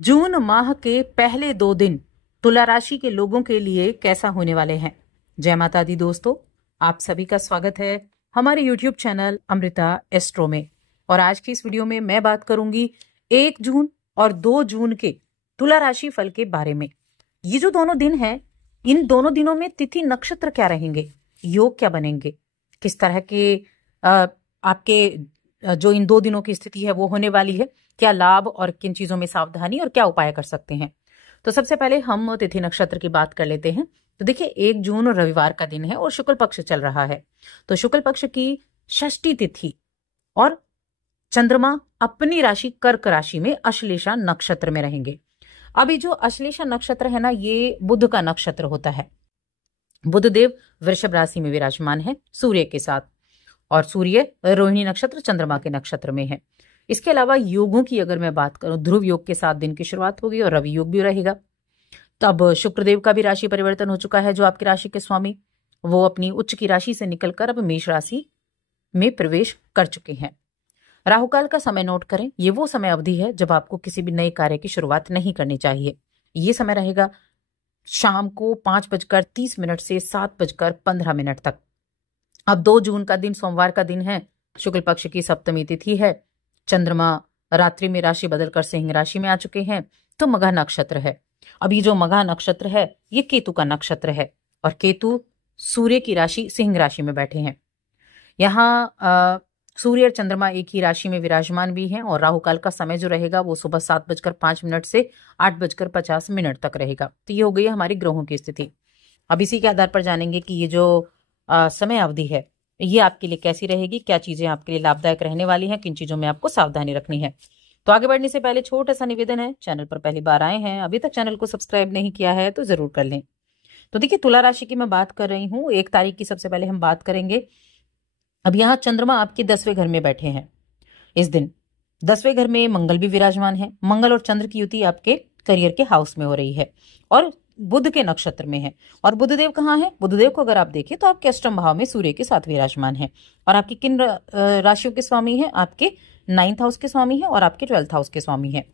जून माह के पहले 2 दिन तुला राशि के लोगों के लिए कैसा होने वाले हैं। जय माता दी दोस्तों, आप सभी का स्वागत है हमारे YouTube चैनल अमृता एस्ट्रो में। और आज की इस वीडियो में मैं बात करूंगी 1 जून और 2 जून के तुला राशि फल के बारे में। ये जो दोनों दिन हैं, इन दोनों दिनों में तिथि नक्षत्र क्या रहेंगे, योग क्या बनेंगे, किस तरह के आपके जो इन 2 दिनों की स्थिति है वो होने वाली है, क्या लाभ और किन चीजों में सावधानी और क्या उपाय कर सकते हैं। तो सबसे पहले हम तिथि नक्षत्र की बात कर लेते हैं। तो देखिए 1 जून रविवार का दिन है और शुक्ल पक्ष चल रहा है। तो शुक्ल पक्ष की षष्ठी तिथि और चंद्रमा अपनी राशि कर्क राशि में अश्लेषा नक्षत्र में रहेंगे। अभी जो अश्लेषा नक्षत्र है ना, ये बुध का नक्षत्र होता है। बुध देव वृषभ राशि में विराजमान है सूर्य के साथ, और सूर्य रोहिणी नक्षत्र चंद्रमा के नक्षत्र में है। इसके अलावा योगों की अगर मैं बात करूं, ध्रुव योग के साथ दिन की शुरुआत होगी और रवि योग भी रहेगा। तब शुक्रदेव का भी राशि परिवर्तन हो चुका है, जो आपकी राशि के स्वामी, वो अपनी उच्च की राशि से निकलकर अब मेष राशि में प्रवेश कर चुके हैं। राहुकाल का समय नोट करें, ये वो समय अवधि है जब आपको किसी भी नए कार्य की शुरुआत नहीं करनी चाहिए। ये समय रहेगा शाम को 5:30 से 7:15 तक। अब 2 जून का दिन सोमवार का दिन है, शुक्ल पक्ष की सप्तमी तिथि है। चंद्रमा रात्रि में राशि बदलकर सिंह राशि में आ चुके हैं, तो मघा नक्षत्र है। अभी जो मघा नक्षत्र है ये केतु का नक्षत्र है, और केतु सूर्य की राशि सिंह राशि में बैठे हैं। यहाँ सूर्य और चंद्रमा एक ही राशि में विराजमान भी हैं, और राहु काल का समय जो रहेगा वो सुबह 7:05 से 8:50 तक रहेगा। तो ये हो गई हमारी ग्रहों की स्थिति। अब इसी के आधार पर जानेंगे कि ये जो समय अवधि है ये आपके लिए कैसी रहेगी, क्या चीजें आपके लिए लाभदायक रहने वाली हैं, किन चीजों में आपको सावधानी रखनी है। तो आगे बढ़ने से पहले छोटा सा निवेदन है, चैनल पर पहली बार आए हैं, अभी तक चैनल को सब्सक्राइब नहीं किया है तो जरूर कर लें। तो देखिए तुला राशि की मैं बात कर रही हूँ, 1 तारीख की सबसे पहले हम बात करेंगे। अब यहाँ चंद्रमा आपके 10वें घर में बैठे हैं। इस दिन 10वें घर में मंगल भी विराजमान है। मंगल और चंद्र की युति आपके करियर के हाउस में हो रही है और बुध के नक्षत्र में है। और बुधदेव कहाँ है? बुधदेव को अगर आप देखें तो आपके अष्टम भाव में सूर्य के साथ विराजमान है। और आपकी किन राशियों के स्वामी है? आपके 9th हाउस के स्वामी है और आपके 12th हाउस के स्वामी है।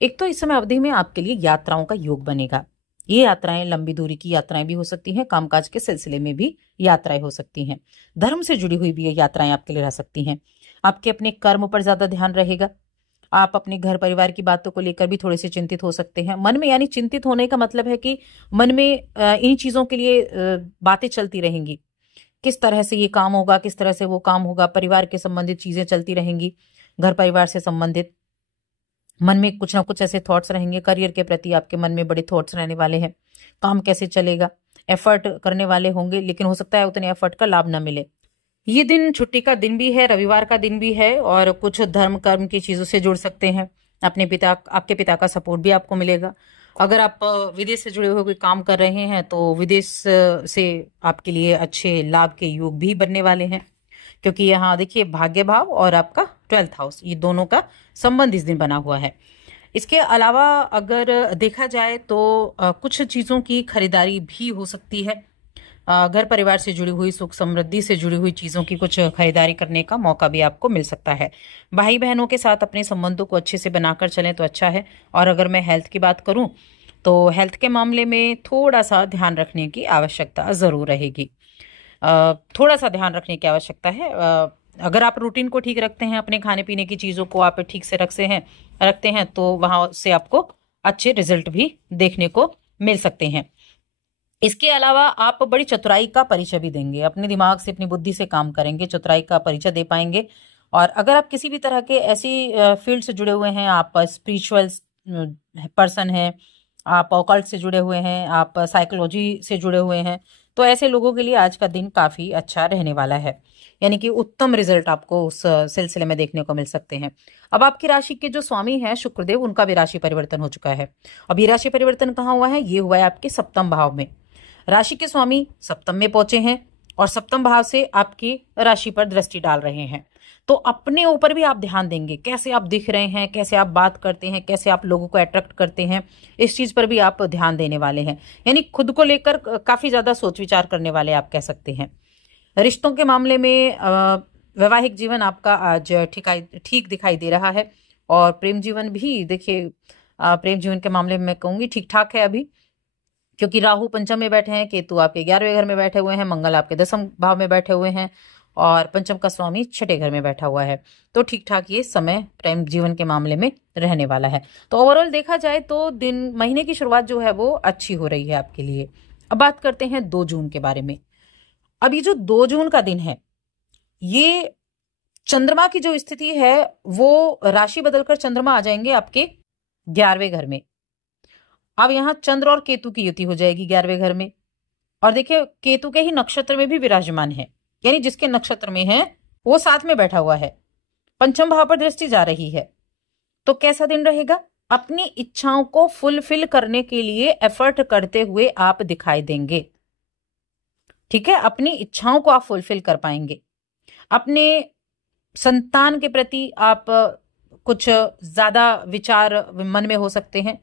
एक तो इस समय अवधि में आपके लिए यात्राओं का योग बनेगा। ये यात्राएं लंबी दूरी की यात्राएं भी हो सकती हैं, कामकाज के सिलसिले में भी यात्राएं हो सकती हैं, धर्म से जुड़ी हुई भी ये यात्राएं आपके लिए रह सकती हैं। आपके अपने कर्म पर ज्यादा ध्यान रहेगा। आप अपने घर परिवार की बातों को लेकर भी थोड़े से चिंतित हो सकते हैं मन में। यानी चिंतित होने का मतलब है कि मन में इन चीजों के लिए बातें चलती रहेंगी, किस तरह से ये काम होगा, किस तरह से वो काम होगा, परिवार के संबंधित चीजें चलती रहेंगी, घर परिवार से संबंधित मन में कुछ ना कुछ ऐसे थॉट्स रहेंगे। करियर के प्रति आपके मन में बड़े थॉट्स रहने वाले हैं, काम कैसे चलेगा, एफर्ट करने वाले होंगे, लेकिन हो सकता है उतने एफर्ट का लाभ ना मिले। ये दिन छुट्टी का दिन भी है, रविवार का दिन भी है, और कुछ धर्म कर्म की चीजों से जुड़ सकते हैं। आपके पिता का सपोर्ट भी आपको मिलेगा। अगर आप विदेश से जुड़े हुए कोई काम कर रहे हैं तो विदेश से आपके लिए अच्छे लाभ के योग भी बनने वाले हैं, क्योंकि यहाँ देखिए भाग्य भाव और आपका 12th हाउस, ये दोनों का संबंध इस दिन बना हुआ है। इसके अलावा अगर देखा जाए तो कुछ चीजों की खरीदारी भी हो सकती है। घर परिवार से जुड़ी हुई, सुख समृद्धि से जुड़ी हुई चीजों की कुछ खरीदारी करने का मौका भी आपको मिल सकता है। भाई बहनों के साथ अपने संबंधों को अच्छे से बनाकर चलें तो अच्छा है। और अगर मैं हेल्थ की बात करूं तो हेल्थ के मामले में थोड़ा सा ध्यान रखने की आवश्यकता जरूर रहेगी। थोड़ा सा ध्यान रखने की आवश्यकता है। अगर आप रूटीन को ठीक रखते हैं, अपने खाने पीने की चीजों को आप ठीक से रखते हैं तो वहां से आपको अच्छे रिजल्ट भी देखने को मिल सकते हैं। इसके अलावा आप बड़ी चतुराई का परिचय भी देंगे, अपने दिमाग से, अपनी बुद्धि से काम करेंगे, चतुराई का परिचय दे पाएंगे। और अगर आप किसी भी तरह के ऐसी फील्ड से जुड़े हुए हैं, आप स्पिरिचुअल पर्सन हैं, आप ऑकल्ट से जुड़े हुए हैं, आप साइकोलॉजी से जुड़े हुए हैं, तो ऐसे लोगों के लिए आज का दिन काफी अच्छा रहने वाला है। यानी कि उत्तम रिजल्ट आपको उस सिलसिले में देखने को मिल सकते हैं। अब आपकी राशि के जो स्वामी हैं शुक्रदेव, उनका भी राशि परिवर्तन हो चुका है। अब ये राशि परिवर्तन कहाँ हुआ है? ये हुआ है आपके सप्तम भाव में। राशि के स्वामी सप्तम में पहुंचे हैं और सप्तम भाव से आपकी राशि पर दृष्टि डाल रहे हैं। तो अपने ऊपर भी आप ध्यान देंगे, कैसे आप दिख रहे हैं, कैसे आप बात करते हैं, कैसे आप लोगों को अट्रैक्ट करते हैं, इस चीज पर भी आप ध्यान देने वाले हैं। यानी खुद को लेकर काफी ज्यादा सोच विचार करने वाले आप कह सकते हैं। रिश्तों के मामले में वैवाहिक जीवन आपका आज ठीक दिखाई दे रहा है, और प्रेम जीवन भी देखिए प्रेम जीवन के मामले में मैं कहूंगी ठीक ठाक है अभी, क्योंकि राहु पंचम में बैठे हैं, केतु आपके 11वें घर में बैठे हुए हैं, मंगल आपके 10वें भाव में बैठे हुए हैं और पंचम का स्वामी 6ठे घर में बैठा हुआ है। तो ठीक ठाक ये समय प्रेम जीवन के मामले में रहने वाला है। तो ओवरऑल देखा जाए तो महीने की शुरुआत जो है वो अच्छी हो रही है आपके लिए। अब बात करते हैं 2 जून के बारे में। अब ये जो 2 जून का दिन है, ये चंद्रमा की जो स्थिति है वो राशि बदलकर चंद्रमा आ जाएंगे आपके 11वें घर में। अब यहां चंद्र और केतु की युति हो जाएगी 11वें घर में, और देखिए केतु के ही नक्षत्र में भी विराजमान है, यानी जिसके नक्षत्र में है वो साथ में बैठा हुआ है, पंचम भाव पर दृष्टि जा रही है। तो कैसा दिन रहेगा? अपनी इच्छाओं को फुलफिल करने के लिए एफर्ट करते हुए आप दिखाई देंगे। ठीक है, अपनी इच्छाओं को आप फुलफिल कर पाएंगे। अपने संतान के प्रति आप कुछ ज्यादा विचार मन में हो सकते हैं,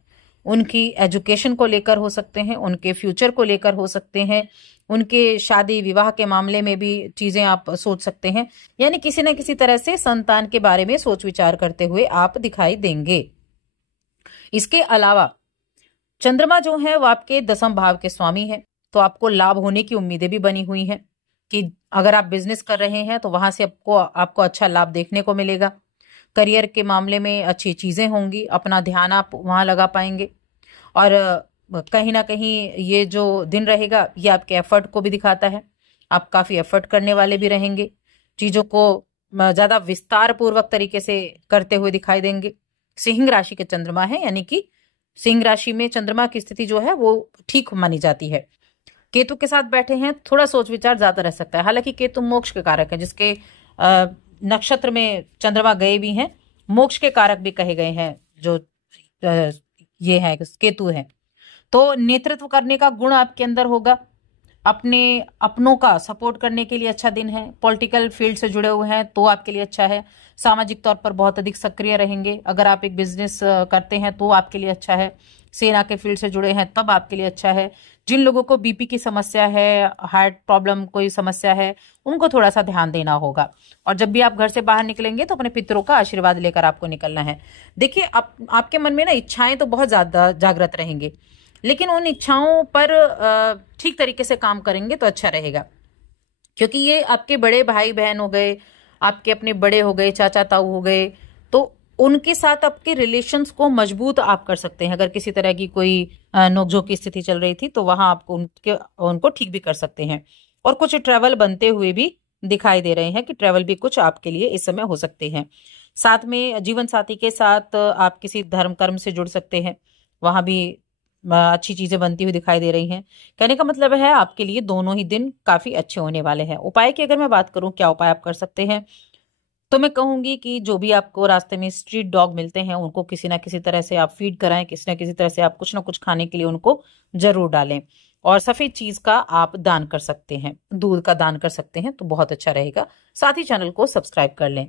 उनकी एजुकेशन को लेकर हो सकते हैं, उनके फ्यूचर को लेकर हो सकते हैं, उनके शादी विवाह के मामले में भी चीजें आप सोच सकते हैं, यानी किसी न किसी तरह से संतान के बारे में सोच विचार करते हुए आप दिखाई देंगे। इसके अलावा चंद्रमा जो है वो आपके 10वें भाव के स्वामी है, तो आपको लाभ होने की उम्मीदें भी बनी हुई हैं कि अगर आप बिजनेस कर रहे हैं तो वहां से आपको अच्छा लाभ देखने को मिलेगा। करियर के मामले में अच्छी चीजें होंगी, अपना ध्यान आप वहां लगा पाएंगे, और कहीं ना कहीं ये जो दिन रहेगा ये आपके एफर्ट को भी दिखाता है। आप काफी एफर्ट करने वाले भी रहेंगे, चीजों को ज्यादा विस्तार पूर्वक तरीके से करते हुए दिखाई देंगे। सिंह राशि के चंद्रमा है, यानी कि सिंह राशि में चंद्रमा की स्थिति जो है वो ठीक मानी जाती है। केतु के साथ बैठे हैं, थोड़ा सोच विचार ज्यादा रह सकता है। हालांकि केतु मोक्ष के कारक है, जिसके नक्षत्र में चंद्रमा गए भी हैं, मोक्ष के कारक भी कहे गए हैं जो ये है केतु है। तो नेतृत्व करने का गुण आपके अंदर होगा, अपने अपनों का सपोर्ट करने के लिए अच्छा दिन है। पॉलिटिकल फील्ड से जुड़े हुए हैं तो आपके लिए अच्छा है। सामाजिक तौर पर बहुत अधिक सक्रिय रहेंगे। अगर आप एक बिजनेस करते हैं तो आपके लिए अच्छा है। सेना के फील्ड से जुड़े हैं तब आपके लिए अच्छा है। जिन लोगों को बीपी की समस्या है, हार्ट प्रॉब्लम कोई समस्या है, उनको थोड़ा सा ध्यान देना होगा। और जब भी आप घर से बाहर निकलेंगे तो अपने पितरों का आशीर्वाद लेकर आपको निकलना है। देखिए आपके मन में ना इच्छाएं तो बहुत ज्यादा जागृत रहेंगे, लेकिन उन इच्छाओं पर ठीक तरीके से काम करेंगे तो अच्छा रहेगा, क्योंकि ये आपके बड़े भाई बहन हो गए, आपके अपने बड़े हो गए, चाचा ताऊ हो गए, तो उनके साथ आपके रिलेशंस को मजबूत आप कर सकते हैं। अगर किसी तरह की कोई नोकझोंक की स्थिति चल रही थी तो वहां आपको उनको ठीक भी कर सकते हैं। और कुछ ट्रैवल बनते हुए भी दिखाई दे रहे हैं कि ट्रैवल भी कुछ आपके लिए इस समय हो सकते हैं। साथ में जीवन साथी के साथ आप किसी धर्म कर्म से जुड़ सकते हैं, वहां भी अच्छी चीजें बनती हुई दिखाई दे रही हैं। कहने का मतलब है आपके लिए दोनों ही दिन काफी अच्छे होने वाले हैं। उपाय की अगर मैं बात करूं क्या उपाय आप कर सकते हैं, तो मैं कहूंगी कि जो भी आपको रास्ते में स्ट्रीट डॉग मिलते हैं उनको किसी ना किसी तरह से आप फीड कराएं, किसी ना किसी तरह से आप कुछ ना कुछ खाने के लिए उनको जरूर डालें। और सफेद चीज का आप दान कर सकते हैं, दूध का दान कर सकते हैं, तो बहुत अच्छा रहेगा। साथ ही चैनल को सब्सक्राइब कर लें।